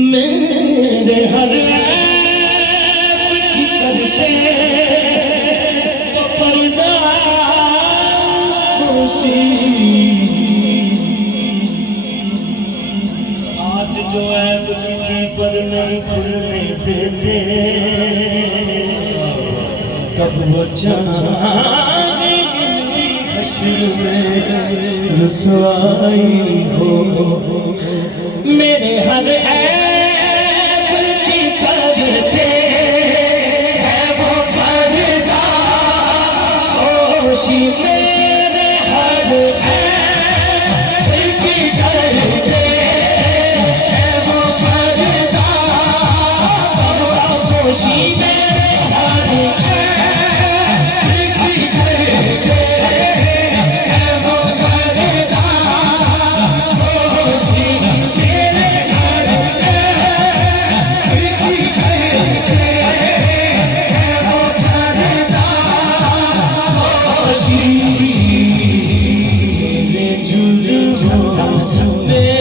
मेरे हर करते पर्दा आज जो ऐप किसी पर नहीं खुलने देते कब वो चाहेंगे हश्र में रसवाई हो मेरे हर ऐप की करते हैं वो पर्दा पोशी मेरे हर ऐप की करते हैं वो पर्दा पोशी मेरे हर ऐप की करते हैं वो पर्दा पोशी she